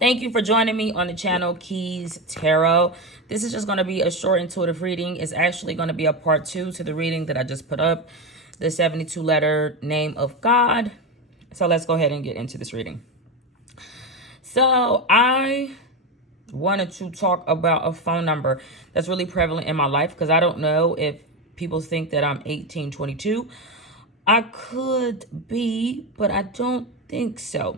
Thank you for joining me on the channel Keys Tarot. This is just going to be a short intuitive reading. It's actually going to be a part 2 to the reading that I just put up, the 72-letter name of God. So let's go ahead and get into this reading. So I wanted to talk about a phone number that's really prevalent in my life because I don't know if people think that I'm 1822. I could be, but I don't think so.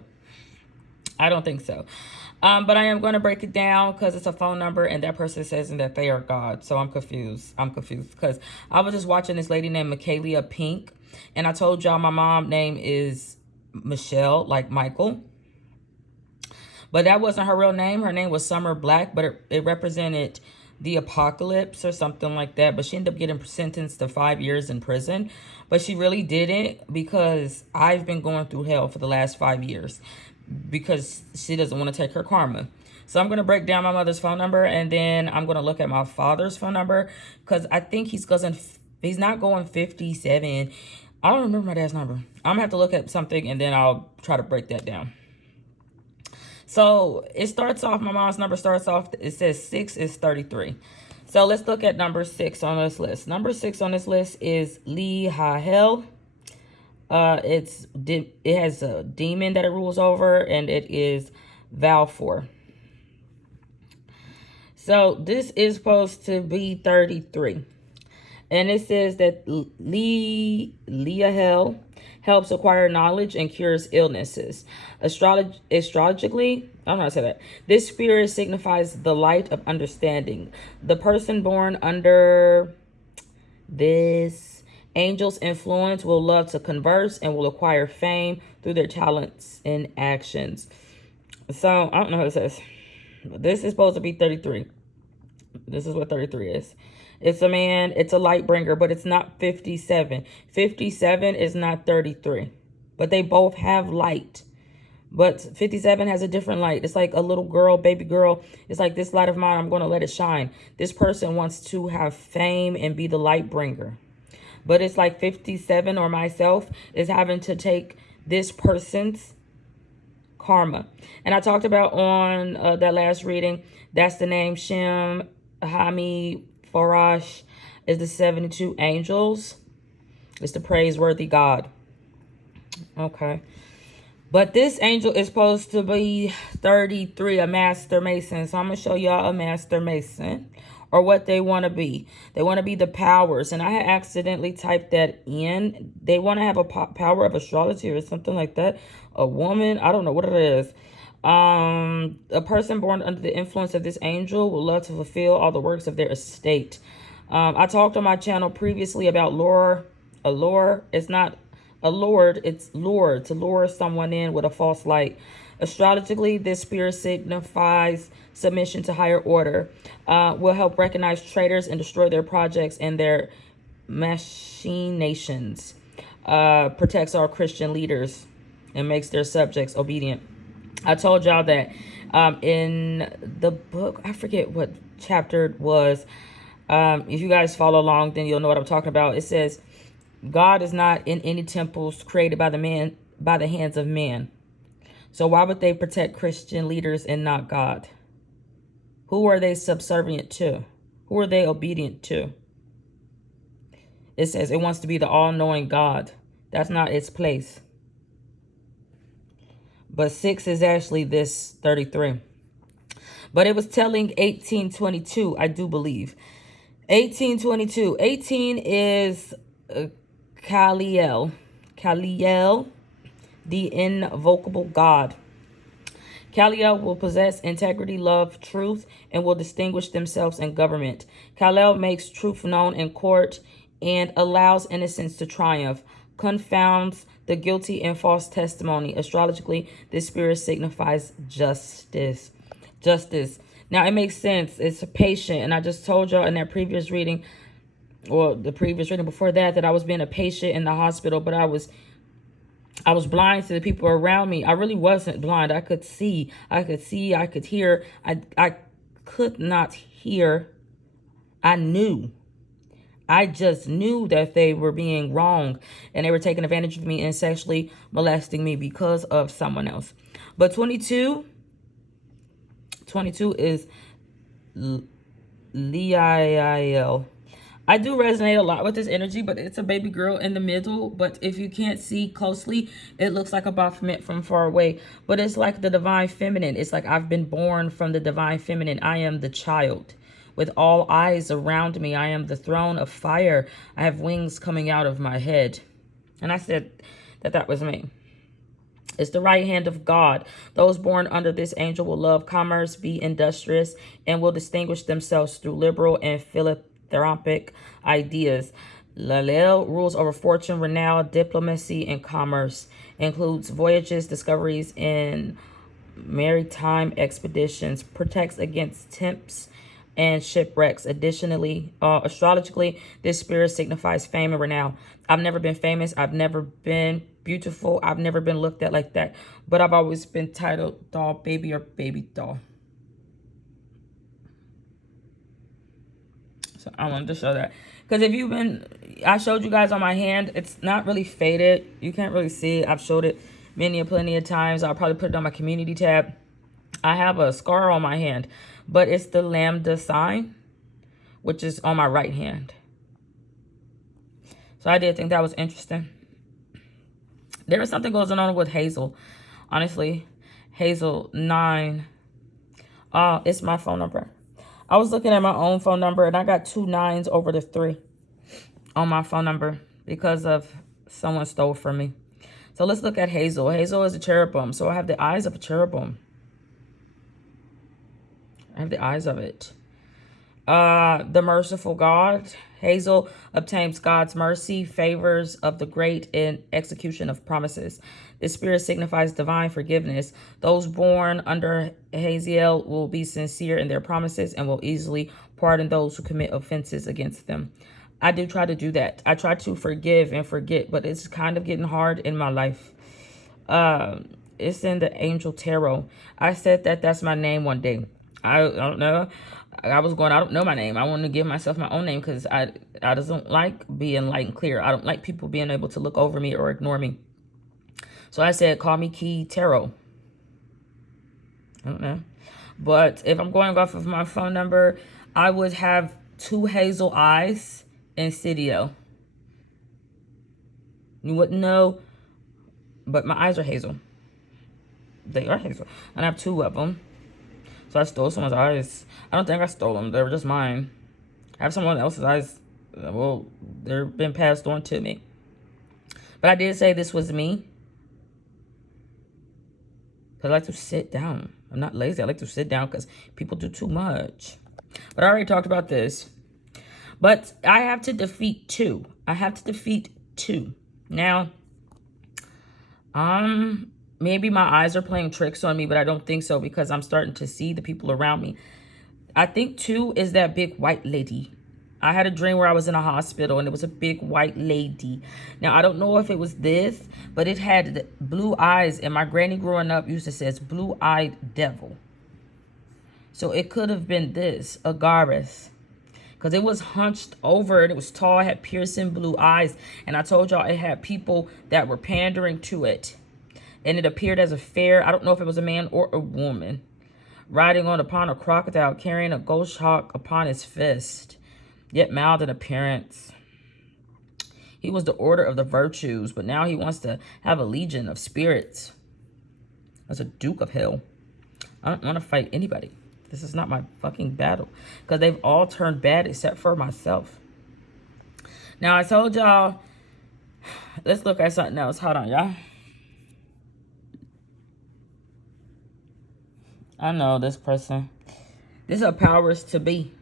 But I am going to break it down because it's a phone number and that person says that they are God. So I'm confused. Because I was just watching this lady named Michaela Pink. And I told y'all my mom name is Michelle, like Michael. But that wasn't her real name. Her name was Summer Black, but it represented the apocalypse or something like that. But she ended up getting sentenced to 5 years in prison. But she really didn't, because I've been going through hell for the last 5 years because she doesn't want to take her karma. So I'm going to break down my mother's phone number, and then I'm going to look at my father's phone number because I think he's not going 57. I don't remember my dad's number. I'm going to have to look at something, and then I'll try to break that down. So it starts off, my mom's number starts off, it says 6 is 33. So let's look at number 6 on this list. Number 6 on this list is haziel. It has a demon that it rules over, and it is Valfor. So this is supposed to be 33. And it says that Leahel helps acquire knowledge and cures illnesses. Astrologically, I don't know how to say that. This spirit signifies the light of understanding. The person born under this angel's influence will love to converse and will acquire fame through their talents and actions. So, I don't know what it says. This is supposed to be 33. This is what 33 is. It's a man, it's a light bringer, but it's not 57. 57 is not 33. But they both have light. But 57 has a different light. It's like a little girl, baby girl. It's like, this light of mine, I'm going to let it shine. This person wants to have fame and be the light bringer. But it's like 57 or myself is having to take this person's karma. And I talked about on that last reading, that's the name Shem, Hami, Farash is the 72 angels. It's the praiseworthy God. Okay. But this angel is supposed to be 33, a master mason. So I'm going to show y'all a master mason, or what they want to be. They want to be the powers. And I had accidentally typed that in. They want to have a power of astrology or something like that. A woman, I don't know what it is. A person born under the influence of this angel will love to fulfill all the works of their estate. I talked on my channel previously about lure. Allure. It's not a lord, it's lure, to lure someone in with a false light. Astrologically, this spirit signifies submission to higher order. Will help recognize traitors and destroy their projects and their machinations. Protects our Christian leaders and makes their subjects obedient. I told y'all that in the book, I forget what chapter it was. If you guys follow along, then you'll know what I'm talking about. It says, God is not in any temples created by the hands of men. So why would they protect Christian leaders and not God? Who are they subservient to? Who are they obedient to? It says it wants to be the all-knowing God. That's not its place. But 6 is actually this 33. But it was telling 1822, I do believe. 1822. 18 is Kaliel, the invocable God. Kaliel will possess integrity, love, truth, and will distinguish themselves in government. Kaliel makes truth known in court and allows innocence to triumph, confounds the guilty in false testimony. Astrologically, this spirit signifies justice. Now, it makes sense. It's patient. And I just told y'all in that previous reading, or the previous reading before that, that I was being a patient in the hospital, but I was blind to the people around me. I really wasn't blind. I could see, I could hear. I could not hear. I just knew that they were being wrong and they were taking advantage of me and sexually molesting me because of someone else. But 22 22 is Leil. I do resonate a lot with this energy, but it's a baby girl in the middle. But if you can't see closely, it looks like a Baphomet from far away. But it's like the divine feminine. It's like I've been born from the divine feminine. I am the child with all eyes around me. I am the throne of fire. I have wings coming out of my head. And I said that was me. It's the right hand of God. Those born under this angel will love commerce, be industrious, and will distinguish themselves through liberal and philanthropic ideas. Lalel rules over fortune, renown, diplomacy, and commerce. Includes voyages, discoveries, and maritime expeditions. Protects against temps and shipwrecks. Additionally, astrologically, this spirit signifies fame and renown. I've never been famous. I've never been beautiful. I've never been looked at like that. But I've always been titled doll baby or baby doll. So I wanted to show that. Because if you've been, I showed you guys on my hand. It's not really faded. You can't really see it. I've showed it plenty of times. I'll probably put it on my community tab. I have a scar on my hand, but it's the lambda sign, which is on my right hand. So I did think that was interesting. There was something going on with Hazel. Honestly, Hazel 9. It's my phone number. I was looking at my own phone number, and I got 2 9s over the 3 on my phone number because of someone stole from me. So let's look at Hazel. Hazel is a cherubim, so I have the eyes of a cherubim. I have the eyes of it. The merciful God. Hazel obtains God's mercy, favors of the great, and execution of promises. This spirit signifies divine forgiveness. Those born under haziel will be sincere in their promises and will easily pardon those who commit offenses against them. I do try to do that. I try to forgive and forget, but it's kind of getting hard in my life. It's in the Angel Tarot. I said that's my name one day. I don't know. I don't know my name. I want to give myself my own name because I don't like being light and clear. I don't like people being able to look over me or ignore me. So I said, call me Key Tarot. I don't know. But if I'm going off of my phone number, I would have 2 hazel eyes in Cydio. You wouldn't know, but my eyes are hazel. They are hazel. And I have 2 of them. So I stole someone's eyes. I don't think I stole them. They were just mine. I have someone else's eyes. Well, they've been passed on to me. But I did say this was me. Because I like to sit down. I'm not lazy. I like to sit down because people do too much. But I already talked about this. But I have to defeat 2. I have to defeat 2. Now, maybe my eyes are playing tricks on me, but I don't think so because I'm starting to see the people around me. I think 2 is that big white lady. I had a dream where I was in a hospital and it was a big white lady. Now, I don't know if it was this, but it had blue eyes. And my granny growing up used to say it's blue-eyed devil. So it could have been this, Agaris. Because it was hunched over and it was tall, it had piercing blue eyes. And I told y'all it had people that were pandering to it. And it appeared as a fair, I don't know if it was a man or a woman, riding upon a crocodile, carrying a ghost hawk upon his fist, yet mild in appearance. He was the order of the virtues, but now he wants to have a legion of spirits. As a duke of hell. I don't want to fight anybody. This is not my fucking battle. Because they've all turned bad except for myself. Now, I told y'all, let's look at something else. Hold on, y'all. I know this person. This is a powers to be.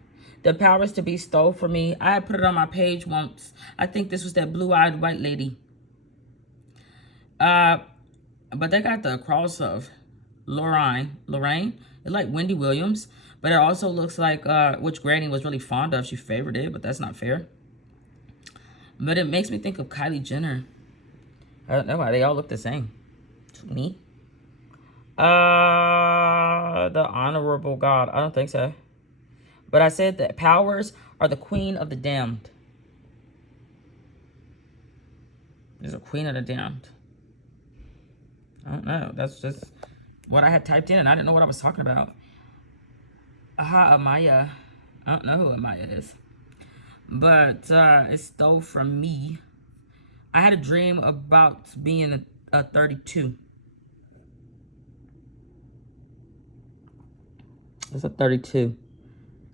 The powers to be stole from me. I had put it on my page once. I think this was that blue-eyed white lady. But they got the cross of Lorraine. It's like Wendy Williams. But it also looks like, which Granny was really fond of. She favored it, but that's not fair. But it makes me think of Kylie Jenner. I don't know why. They all look the same to me. The honorable God. I don't think so. But I said that powers are the queen of the damned. There's a queen of the damned. I don't know. That's just what I had typed in and I didn't know what I was talking about. Aha, Amaya. I don't know who Amaya is. But it stole from me. I had a dream about being a 32. It's a 32.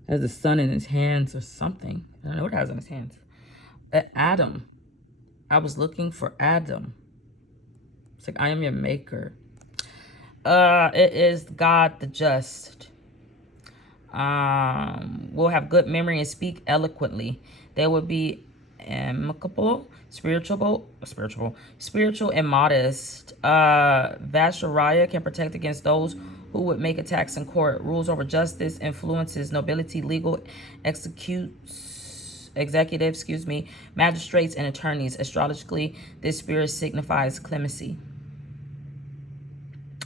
Has the sun in his hands or something. I don't know what it has in his hands. Adam. I was looking for Adam. It's like, I am your maker. It is God the just. Will have good memory and speak eloquently. They will be amicable, spiritual and modest. Vashariah can protect against those who would make attacks in court. Rules over justice, influences, nobility, legal, magistrates and attorneys. Astrologically, this spirit signifies clemency.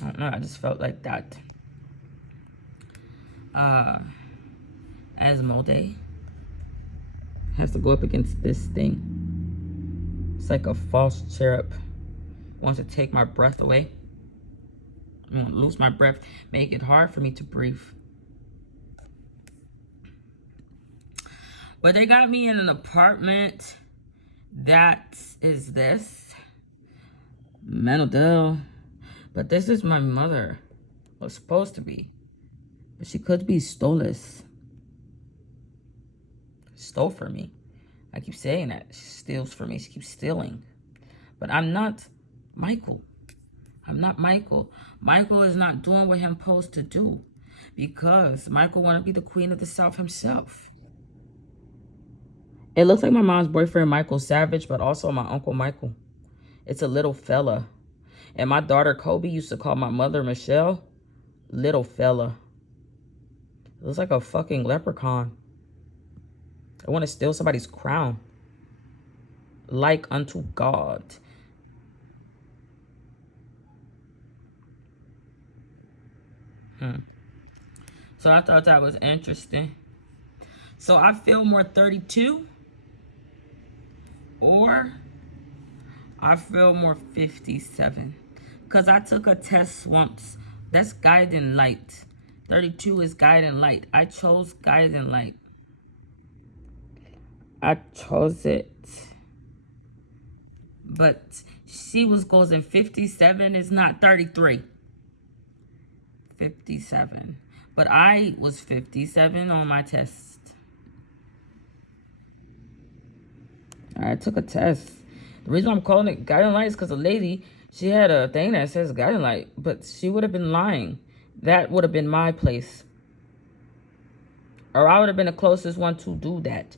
I don't know, I just felt like that. Asmodee has to go up against this thing. It's like a false cherub. Wants to take my breath away. I'm gonna lose my breath, make it hard for me to breathe. But they got me in an apartment that is this. Mental. But this is my mother. Was supposed to be. But she could be stoleless. Stole from me. I keep saying that. She steals from me. She keeps stealing. But I'm not Michael. I'm not Michael. Michael is not doing what he's supposed to do. Because Michael want to be the queen of the South himself. It looks like my mom's boyfriend, Michael Savage, but also my uncle Michael. It's a little fella. And my daughter, Kobe, used to call my mother, Michelle, little fella. It looks like a fucking leprechaun. I want to steal somebody's crown. Like unto God. So I thought that was interesting. So I feel more 32. Or I feel more 57. Because I took a test once. That's guiding light. 32 is guiding light. I chose guiding light. I chose it. But she was goes in 57 is not 33. 57. But I was 57 on my test. I took a test. The reason I'm calling it guiding light is because a lady, she had a thing that says guiding light, but she would have been lying. That would have been my place. Or I would have been the closest one to do that.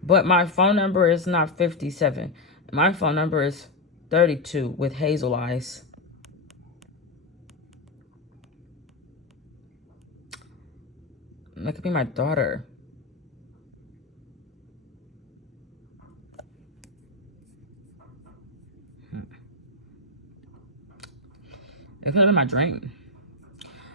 But my phone number is not 57. My phone number is 32 with hazel eyes. That could be my daughter. It could have been my dream.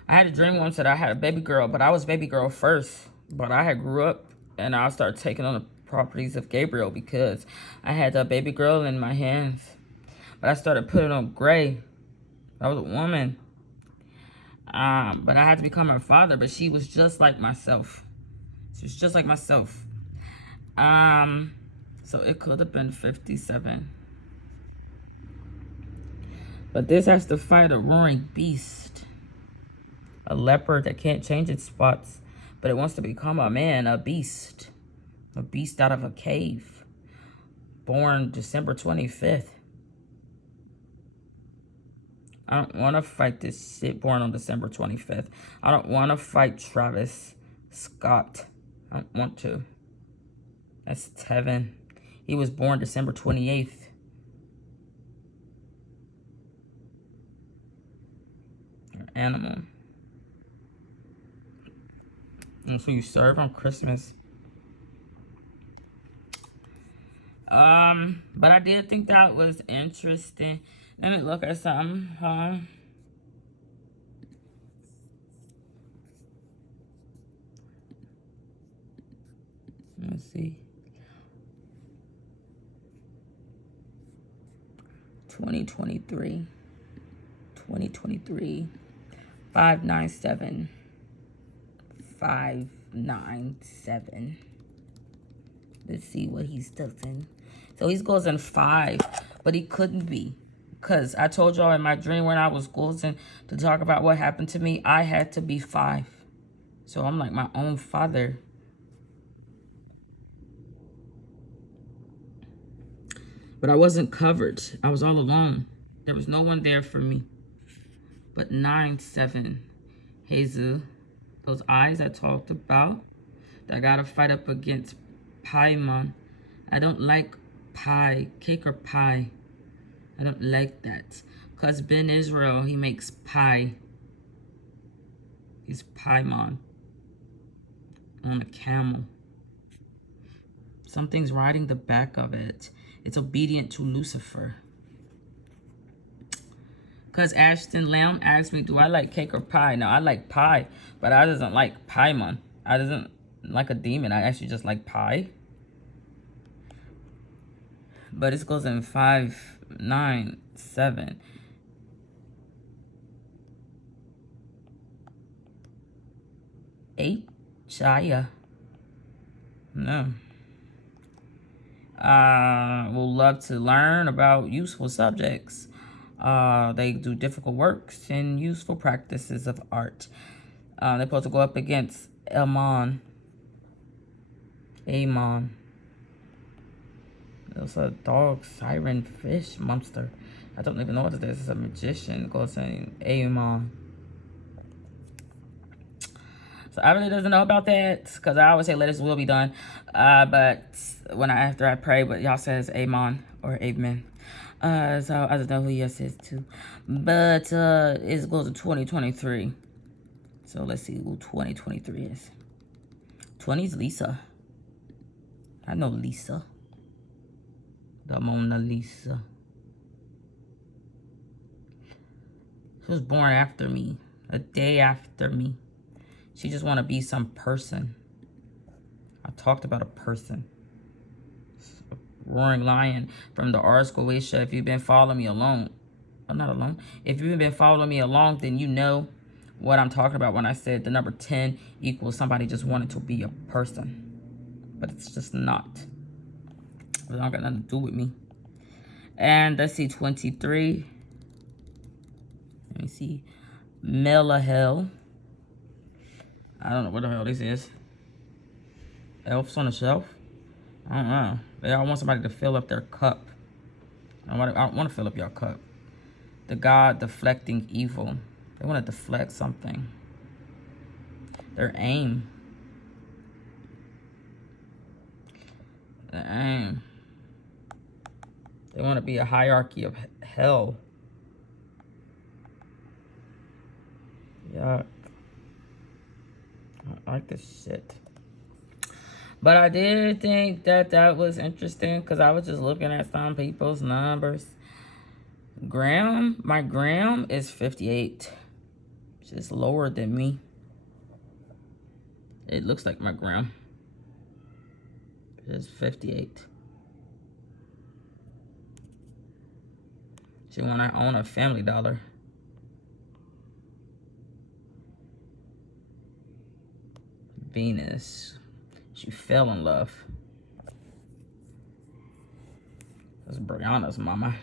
I had a dream once that I had a baby girl, but I was baby girl first. But I had grew up and I started taking on the properties of Gabriel because I had a baby girl in my hands. But I started putting on gray. I was a woman. But I had to become her father, but she was just like myself. She was just like myself. So it could have been 57. But this has to fight a roaring beast. A leopard that can't change its spots, but it wants to become a man, a beast. A beast out of a cave. Born December 25th. I don't want to fight this shit born on December 25th. I don't want to fight Travis Scott. I don't want to. That's Tevin. He was born December 28th. Animal. And so you serve on Christmas. But I did think that was interesting. Let me look at something. Let's see. 2023. 597. 5, 9, 7. Let's see what he's doing. So he goes in 5, but he couldn't be. Because I told y'all in my dream when I was going to talk about what happened to me, I had to be 5. So I'm like my own father. But I wasn't covered. I was all alone. There was no one there for me. But 9, 7, haziel. Those eyes I talked about. I gotta fight up against paimon. I don't like pie, cake or pie. I don't like that. Because Ben Israel, he makes pie. He's paimon. On a camel. Something's riding the back of it. It's obedient to Lucifer. Because Ashton Lamb asked me, do I like cake or pie? No, I like pie, but I doesn't like paimon. I doesn't like a demon. I actually just like pie. But it goes in 5, 9, 7. Eight, Shia. No. Will love to learn about useful subjects. They do difficult works and useful practices of art. They're supposed to go up against Amon. There's a dog, siren, fish, monster. I don't even know what it is. It's a magician. It goes in Amon. So I really doesn't know about that because I always say let his will be done. But after I pray, but y'all says Amon or Amen. So I don't know who yours is too. But it goes to 2023. So let's see who 2023 is. 20 is Lisa. I know Lisa. The Mona Lisa. She was born after me. A day after me. She just want to be some person. I talked about a person. A roaring lion from the R Squisha. If you've been following me along. I'm not alone. If you've been following me along, then you know what I'm talking about when I said the number 10 equals somebody just wanted to be a person. But it's just not. It don't got nothing to do with me. And let's see, 23. Let me see. Melahel. I don't know what the hell this is. Elves on the shelf? I don't know. They all want somebody to fill up their cup. I don't want to fill up your cup. The god deflecting evil. They want to deflect something. Their aim. Their aim. They want to be a hierarchy of hell. Yeah. I like this shit. But I did think that was interesting because I was just looking at some people's numbers. My gram is 58. Which is lower than me. It looks like my gram. It's 58. She wanna own a Family Dollar. Venus. She fell in love. That's Brianna's mama.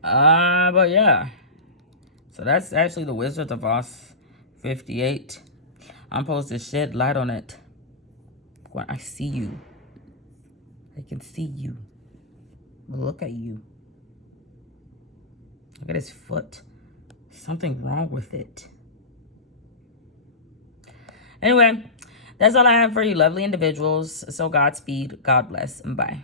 But yeah. So that's actually the Wizard of Oz 58. I'm supposed to shed light on it. When I see you. I can see you. Look at you. Look at his foot. Something wrong with it. Anyway, that's all I have for you lovely individuals. So Godspeed, God bless, and bye.